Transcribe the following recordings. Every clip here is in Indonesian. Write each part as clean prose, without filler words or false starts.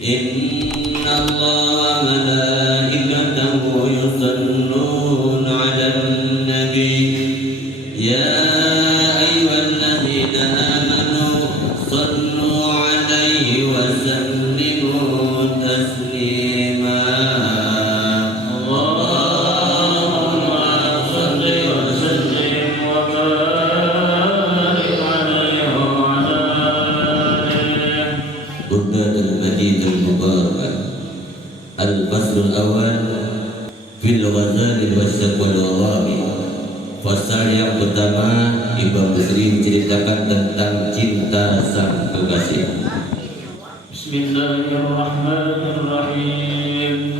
إن الله وملائكته يصلون على النبي يا أيها الذين آمنوا صلوا عليه وسلموا تسليما اللهم صل وسلم وبارك عليه وعلى آله. بردة المجيد المبارك الفصل الأول في الغزال والغرام. Pasal yang pertama, Imam Busiri menceritakan tentang cinta sang kekasih. Bismillahirrahmanirrahim.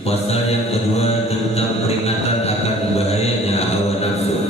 Pasal yang kedua tentang peringatan akan bahayanya hawa nafsu.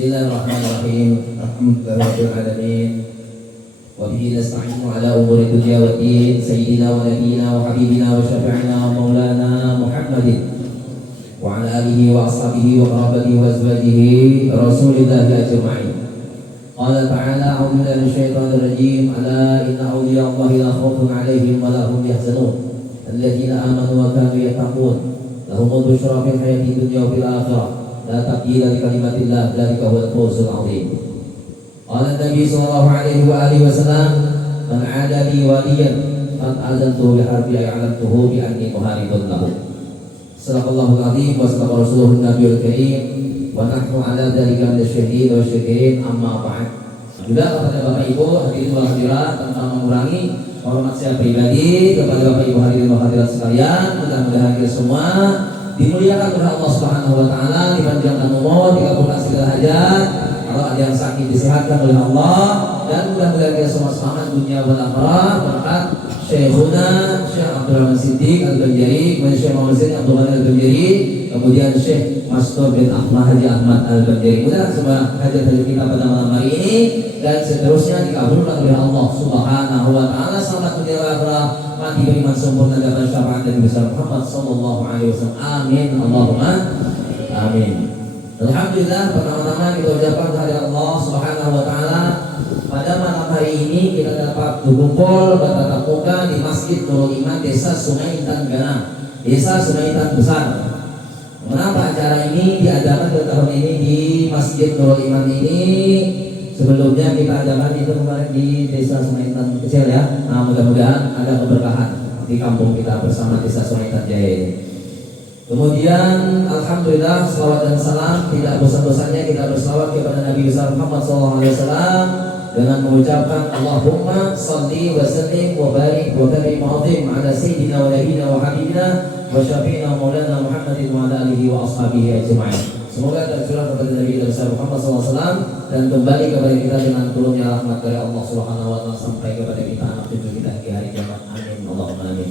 Bismillahirrahmanirrahim. Alhamdulillahirabbil alamin. Wa bihi nasta'inu ala umuri dunya waddin. Sayyidina wa nabiyyina wa habibina wa syafi'ina wa maulana Muhammadin wa ala alihi wa ashabihi wa qarabatihi wa azwajihi Rasulillahi ajma'in. Qala ta'ala a'udzu billahi minasyaitonir rajim. Ala inna awliyallahi la khaufun 'alaihim wa la hum yahzanun. Alladzina amanu wa kanu yattaqun. Lahumul busyra fil hayatid dunya wa fil akhirah. La tabdila li kalimatillah, dzalika huwal fawzul 'adzim. Qala Nabi sallallahu alaihi wa alihi wasallam, man 'ada li waliyan faqad azantuhu bi harbi a'lantuhu bi anni muharibun lahu. Sadaqallahul 'adzim wa sadaqa rasuluhun nabiyul karim wa nahnu 'ala dzalika minasyahidin wa syakirin, amma ba'd. Juga kepada Bapak Ibu hadirin wal hadirat, tanpa mengurangi hormat saya pribadi kepada Bapak Ibu hadirin wal hadirat sekalian, mudah-mudahan kita semua dimuliakan oleh Allah Subhanahu wa taala, dipanjangkan umur, dikabulkan segala hajat. Kalau ada yang sakit disehatkan oleh Allah, dan mudah-mudahan kita semua selamat dunia wal akhirah berkat Syekhuna Syekh Abdul Rahman Siddiq Al-Banjari, kemudian Syekh Muhammad Zain Abdul Ghani Al-Banjari, kemudian Syekh Mastur bin Ahmad Haji Ahmad Al-Banjari. Mudah-mudahan semua hajat-hajat kita pada malam hari ini dan seterusnya dikabulkan oleh Allah Subhanahu wa taala. Selamat dunia wal akhirah, mati beriman sempurna dapat syafaat Nabi besar Muhammad sallallahu alaihi wasallam. Amin Allahumma amin. Alhamdulillah, pertama-tama kita ucapkan kehadirat Allah Subhanahu wa taala. Pada malam hari ini kita dapat berkumpul bertatap muka di Masjid Nurul Iman Desa Sungai Intan Ganang, Desa Sungai Intan Besar. Kenapa acara ini diadakan pada tahun ini di Masjid Nurul Iman ini? Sebelumnya kita adakan itu kemarin di Desa Sungai Intan kecil ya. Nah, mudah-mudahan ada keberkahan di kampung kita bersama Desa Sungai Intan Jaya ini. Kemudian alhamdulillah, salawat dan salam tidak bosan-bosannya kita bersalawat kepada Nabi besar Muhammad SAW dengan mengucapkan Allahumma salli wa sallim wa barik wa karim azim ala sayyidina wa nabiyina wa habibina wa syafi'ina wa maulana Muhammadin wa ala alihi wa ashabihi ajma'in. Semoga tercurah kepada Nabi besar Muhammad SAW dan kembali kepada kita dengan turunnya rahmat dari Allah Subhanahu wa taala sampai kepada kita anak cucu kita di hari kiamat. Amin Allahumma amin.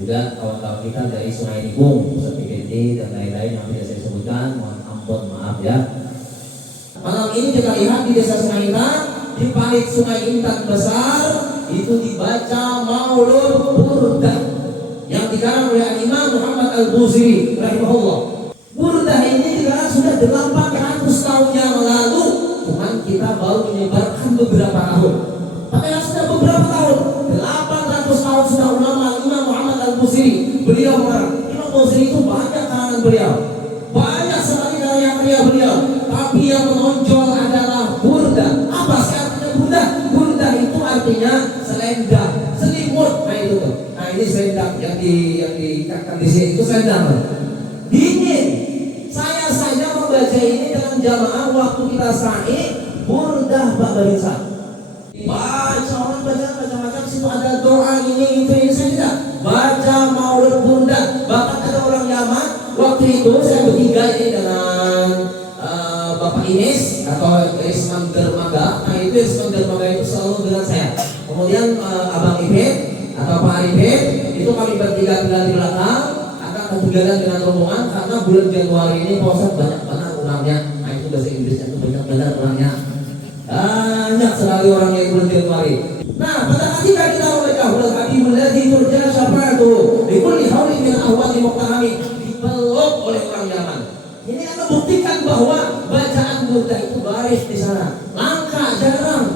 Juga kawan-kawan kita dari Sungai Nikung seperti BD dan lain-lain yang tidak saya sebutkan, mohon ampun, maaf ya. Malam ini kita lihat di Desa Sungai Intan, di parit Sungai Intan Besar itu dibaca Maulud Burdah yang dikarang oleh Imam Muhammad Al-Busiri rahimahullah. Burdah ini dikarang sudah 800 tahun yang lalu, cuman kita baru menyebarkan beberapa tahun. Padahal sudah beberapa tahun, 800 tahun sudah ulama Imam Muhammad Al-Busiri. Beliau orang Imam Busiri itu banyak karangan beliau, banyak sekali karya-karya beliau, tapi yang menonjol adalah Burdah. Apa sih artinya Burdah? Burdah itu artinya selendang, selimut. Nah itu tuh. Nah ini selendang yang diikatkan di sini itu selendang. Dingin. Saya saja membaca ini dengan jamaah waktu kita sa'i Burdah Pak Barisa. Baca orang baca macam-macam, situ ada doa ini itu saya tidak baca Maulud Burdah. Bahkan ada orang Yaman waktu itu saya bertiga ini dengan Bapak Ines atau Isman Dermaga. Nah itu Isman Dermaga itu selalu dengan saya. Kemudian Abang Ipin atau Pak Arifin itu kami bertiga tinggal di belakang. Akan ketinggalan dengan rombongan karena bulan Januari ini proses banyak banget orangnya. Nah itu bahasa Inggrisnya itu banyak banget orangnya. Banyak sekali orang yang bulan Januari. Nah, pada ketika kita membaca Hul Habibul ladzi turja syafa'atuhu bi kulli haulin min ahwali muqtahami, dipeluk oleh orang Yaman. Ini akan membuktikan bahwa bacaan Burdah itu baris di sana. Langka, jarang.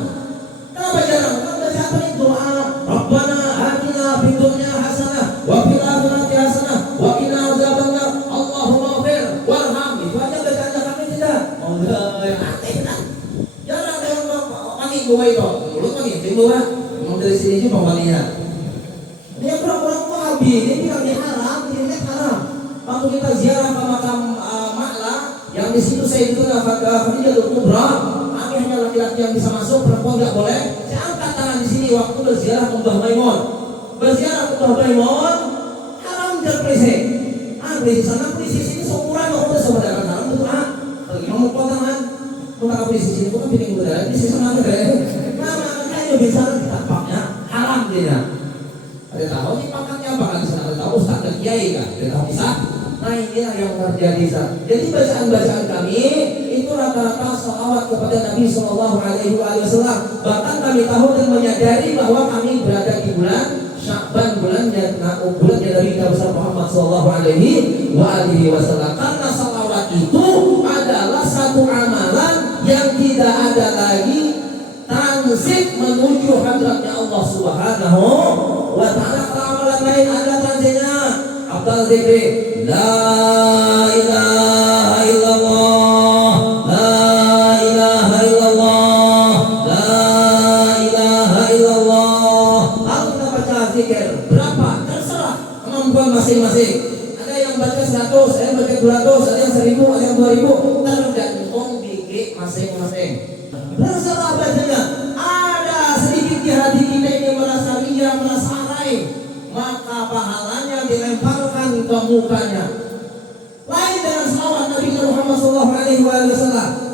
Kenapa jarang? Kan baca apa ini doa Rabbana atina fid dunya hasanah wa fil akhirati hasanah wa qina adzabannar Allahumma ighfir warham. Itu aja bacaannya, kami tidak. Allah yang aktif kan. Jarang dengan wangi gua itu. Mulut wangi, cuma mau dari sini juga wanginya. Dia orang-orang Wahabi ini bilang ini haram, ini haram. Waktu kita ziarah ke makam Ma'la, yang di situ saya itu Khadijatul Kubra, kami hanya laki-laki yang bisa masuk, perempuan nggak boleh. Saya angkat tangan di sini waktu berziarah ke Mbah Maimun. Berziarah ke Mbah Maimun, haram dan polisi. Di sana polisi sini seukuran kok udah sama dengan haram itu lagi mau tangan. Kalau polisi sini bukan pilih udara, di sini sama ada. Nah, makanya bisa ditapaknya haram dia. Ada tahu sih pakatnya apa kan? Ada tahu ustaz dan kiai kan? Ada tahu bisa. Nah inilah yang terjadi. Jadi bacaan-bacaan kami itu rata-rata salawat kepada Nabi Shallallahu Alaihi Wasallam. Bahkan kami tahu dan menyadari bahwa kami berada di bulan Sya'ban, bulan yang Nabi kita besar Muhammad Shallallahu Alaihi Wasallam. Karena salawat itu adalah satu amalan yang tidak ada lagi transit menuju hadratnya Allah Subhanahu wa Ta'ala. Kalau amalan lain ada transitnya. Abdal zikri la ilaha illallah, la ilaha illallah, la ilaha illallah. Aku kita baca zikir berapa? Terserah kemampuan masing-masing. Ada yang baca 100, ada yang baca 200, ada yang 1000, ada yang 2000. Tergantung diri masing-masing. Terserah bacanya. Ada sedikit di hati kita ini merasa ria, merasa arai, maka pahalanya dilemparkan ke mukanya. Lain dengan salawat Nabi Muhammad SAW.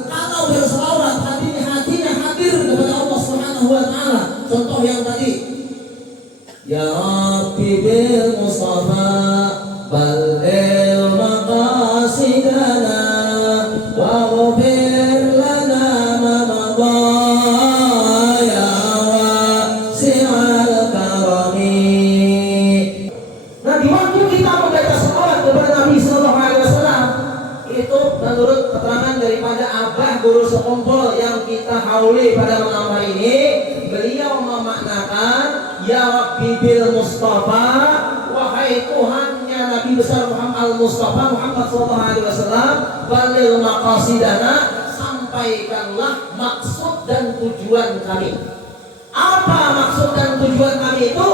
Kalau bersalawat hatinya hadir kepada Allah Subhanahu wa Ta'ala. Contoh yang tadi, ya Rabbi bil Mustafa balil maqasidana wa ghfir lana ma madha ya wasi'al karami. Nah, di waktu kita membaca salawat kepada Nabi Sallallahu Alaihi Wasallam, itu menurut keterangan daripada Abah Guru Sekumpul yang kita hauli pada malam hari ini, beliau memaknakan ya Rabbi bil Mustafa, wahai Tuhannya Nabi besar Muhammad al-Mustafa Muhammad Sallallahu Alaihi Wasallam, balil maqasidana, sampaikanlah maksud dan tujuan kami. Apa maksud dan tujuan kami itu?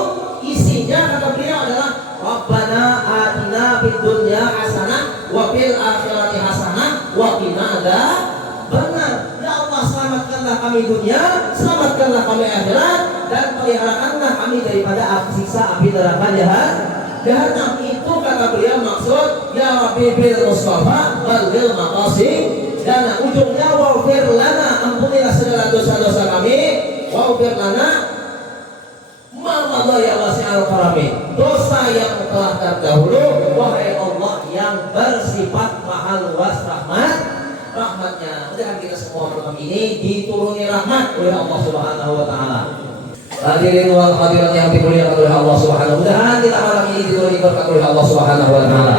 Isinya kata beliau adalah Rabbana atina fid dunya hasanah wa fil akhirati hasanah wa qina adzabannar. Ya Allah, selamatkanlah kami dunia, selamatkanlah kami akhirat, dan peliharakanlah kami daripada siksa api neraka jahanam. Itu kata beliau maksud ya Rabbi bil Mustafa wal bil maqasid, dan ujungnya waghfir lana, ampunilah segala dosa-dosa kami, waghfir lana Ma'amada ya wasi'al karami, dosa yang telah terdahulu, wahai Allah yang bersifat maha luas rahmatnya. Mudah-mudahan kita semua malam ini dituruni rahmat oleh Allah Subhanahu wa Ta'ala. Hadirin wal hadirat yang dimuliakan oleh Allah Subhanahu wa Ta'ala, mudah-mudahan kita malam ini dituruni berkat oleh Allah Subhanahu wa Ta'ala.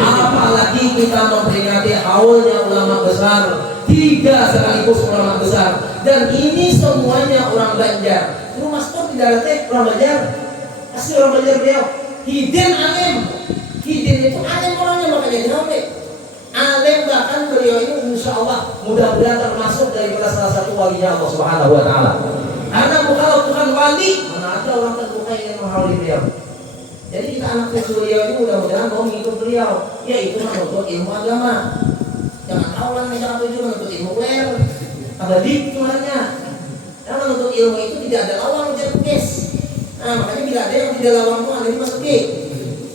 Apalagi kita memperingati haulnya ulama besar, 3 sekaligus ulama besar, dan ini semuanya orang Banjar. Rumah Mastur di daratnya orang Banjar, asli orang Banjar beliau. Hidin alim, Hidin itu alim orangnya, makanya diramai alim. Bahkan beliau ini insya Allah mudah-mudahan termasuk daripada salah satu walinya Allah Subhanahu wa Ta'ala. Karena kalau bukan wali, mana ada orang terbuka yang menghauli beliau. Jadi kita anak cucu beliau ini mudah-mudahan mau mengikut beliau, yaitu menuntut ilmu agama. Jangan tahu lah mereka tujuh menuntut ilmu kuliah, ada di tuhannya. Karena menuntut ilmu itu tidak ada lawan jerkes. Nah, makanya bila ada yang tidak lawan itu ada dimasuki.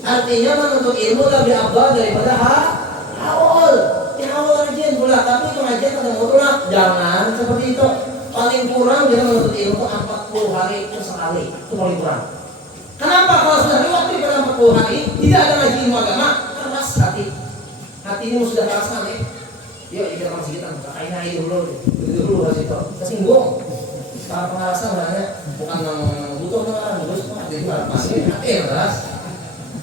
Artinya menuntut ilmu lebih abad daripada haul. Ya haul rajin pula, tapi pengajian pada mutlak jangan seperti itu. Paling kurang dia menuntut ilmu 40 hari itu sekali, itu paling kurang. Kenapa? Kalau sudah lewat daripada 40 hari tidak ada lagi ilmu agama, keras hati. Hati ini sudah keras kan ya? Yuk kita masih kita kainnya dulu harus itu. Tersinggung. Para pengalasan sebenarnya bukan yang butuh orang terus hati itu masih hati yang keras.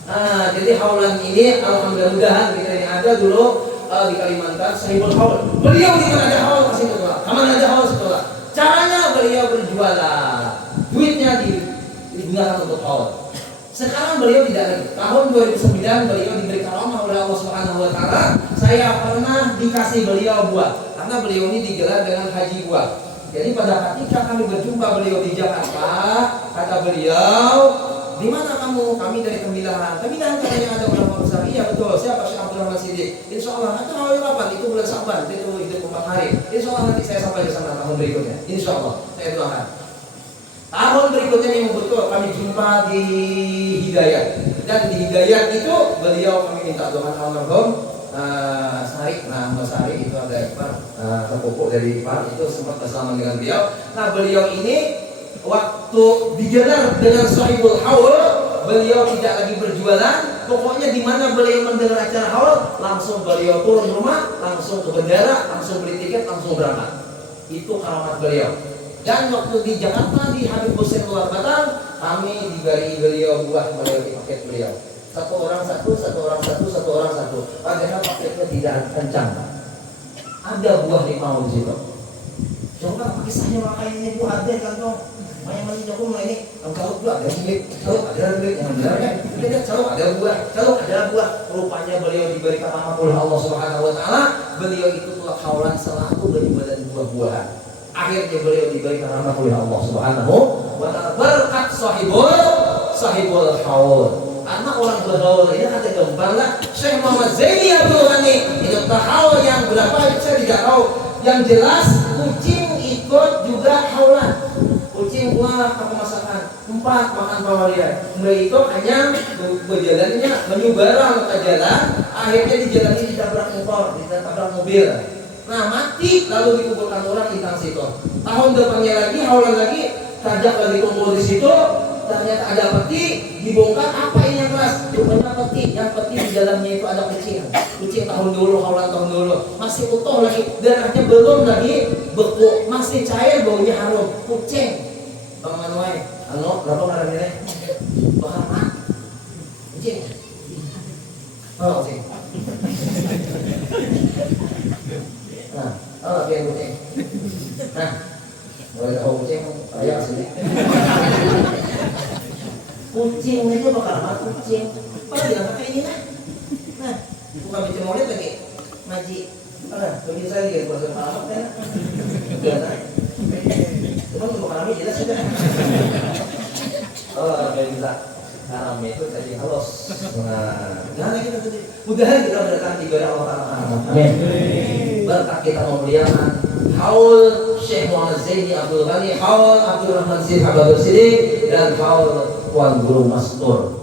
Nah, jadi haulan ini alhamdulillah kita ini ada dulu di Kalimantan Sahibul Haul. Beliau di mana ada haul kasih ketua. Kapan ada haul sekolah. Caranya beliau berjualan. Duitnya digunakan untuk haul. Sekarang beliau tidak lagi. Tahun 2009 beliau diberi karamah oleh Allah Subhanahu wa Ta'ala. Saya pernah dikasih beliau buah karena beliau ini digelar dengan haji buah. Jadi pada ketika kami berjumpa beliau di Jakarta, kata beliau, di mana kamu? Kami dari Tembilahan. Tembilahan katanya ada ulama besar. Iya betul. Siapa? Syekh Abdul Rahman Siddiq. Insya Allah itu hari 8 itu bulan Saban. Itu hidup 4 hari. Insya Allah nanti saya sampai ke sana tahun berikutnya. Insya Allah saya doakan. Tahun berikutnya yang betul kami jumpa di Hidayat, dan di Hidayat itu beliau kami minta doa almarhum Sari, nah Mas Sari itu ada Ipar, sepupu dari Ipar itu sempat bersama dengan beliau. Nah beliau ini waktu digelar dengan Sahibul Haul, beliau tidak lagi berjualan, Pokoknya di mana beliau mendengar acara haul, langsung beliau turun rumah, langsung ke bandara, langsung beli tiket, langsung berangkat. Itu karamat beliau. Dan waktu di Jakarta di Habib Hussein Luar Batang, kami diberi beliau buah beliau di paket beliau. Satu orang satu. Padahal paketnya tidak kencang. Ada buah di mau di situ. Coba kisahnya makanya ini buah ada kan dong. Banyak macam jagung ini. Kalau buah ada milik, kalau ada milik yang benar kan? Tidak, kalau ada buah. Rupanya beliau diberi karamat oleh Allah Subhanahu Wa Taala. Beliau itu telah haulan selaku daripada buah-buahan. Akhirnya beliau diberi karamat oleh Allah Subhanahu Wa Taala berkat sahibul haul. Karena orang berhaul ini ada gambarnya Syekh Muhammad Zaini Abdul Ghani itu haul yang berapa saya tidak tahu. Yang jelas kucing ikut juga haulan. Kucing buah apa masakan 4 makan pawalian. Mulai itu hanya berjalannya menyubarang ke jalan. Akhirnya di jalan ini ditabrak motor, ditabrak mobil. Nah mati lalu dikuburkan orang di tang situ. Tahun depannya lagi haulan lagi, tajak lagi kumpul di situ. Ternyata ada peti, dibongkar apa ini yang keras? Rupanya peti, yang peti di dalamnya itu ada kucing. Kucing tahun dulu, haulan tahun dulu, masih utuh lagi, darahnya belum lagi beku, masih cair, baunya harum. Kucing, Bang Manuai, halo, berapa ngarannya? Bahamat, kucing, oh kucing. Nah, oh kayak kucing. Nah, boleh tahu kucing, kayak sini. Kucing itu bakal apa kucing? Apa bilang pakai ini lah. Nah, bukan bicara murid lagi. Maji. Bagi saya dia kuasa alamat kan. Cuma untuk kami jelas sudah. Oh, kayak bisa. Kami itu tadi halus. Nah, mudah-mudahan kita berdatang di ibadah Allah Taala. Amin. Berkat kita memuliakan haul Syekh Muhammad Zaini Abdul Ghani, haul Abdul Rahman Siddiq Habibur Siddiq, dan haul Tuan Guru Mastur